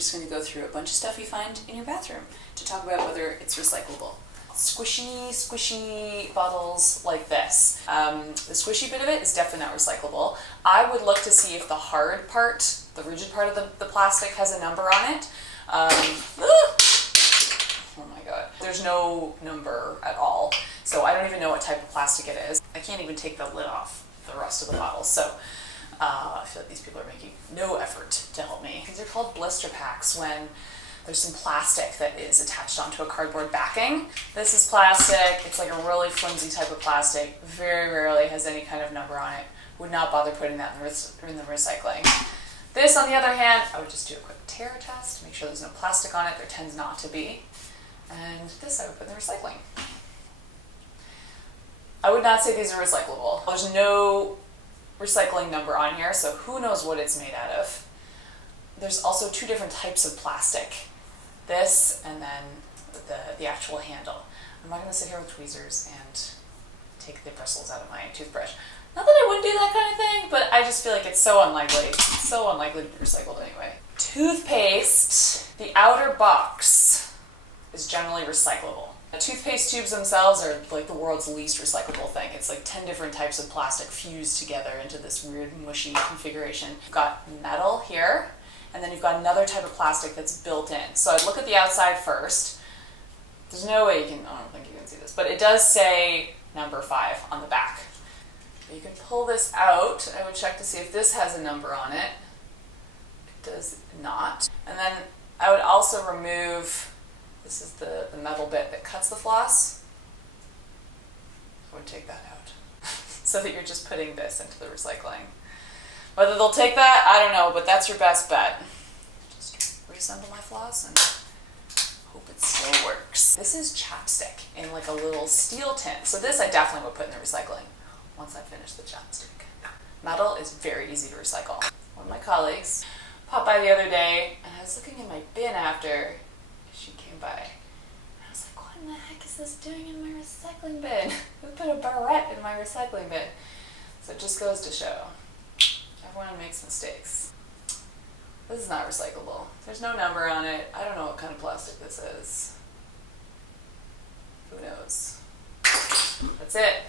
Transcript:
just going to go through a bunch of stuff you find in your bathroom to talk about whether it's recyclable. Squishy bottles like this. The squishy bit of it is definitely not recyclable. I would look to see if the hard part, the rigid part of the plastic has a number on it. Oh my god. There's no number at all. So I don't even know what type of plastic it is. I can't even take the lid off the rest of the bottles. So I feel like these people are making no effort to help me. These are called blister packs when there's some plastic that is attached onto a cardboard backing. This is plastic. It's like a really flimsy type of plastic. Very rarely has any kind of number on it. Would not bother putting that in the recycling. This, on the other hand, I would just do a quick tear test, make sure there's no plastic on it. There tends not to be. And this I would put in the recycling. I would not say these are recyclable. There's no recycling number on here, so who knows what it's made out of. There's also two different types of plastic. This and then the actual handle. I'm not going to sit here with tweezers and take the bristles out of my toothbrush. Not that I wouldn't do that kind of thing, but I just feel like it's so unlikely to be recycled anyway. Toothpaste, the outer box is generally recyclable. The toothpaste tubes themselves are like the world's least recyclable thing. It's like 10 different types of plastic fused together into this weird mushy configuration. You've got metal here, and then you've got another type of plastic that's built in. So I'd look at the outside first. There's no way I don't think you can see this, but it does say number 5 on the back. You can pull this out. I would check to see if this has a number on it. It does not. And then I would also remove, this is the metal bit that cuts the floss. I would take that out so that you're just putting this into the recycling. Whether they'll take that, I don't know, but that's your best bet. Just reassemble my floss and hope it still works. This is chapstick in like a little steel tin. So this I definitely would put in the recycling once I finish the chapstick. Metal is very easy to recycle. One of my colleagues popped by the other day and I was looking in my bin after she came by. And I was like, what in the heck is this doing in my recycling bin? Who put a barrette in my recycling bin? So it just goes to show. Everyone makes mistakes. This is not recyclable. There's no number on it. I don't know what kind of plastic this is. Who knows? That's it.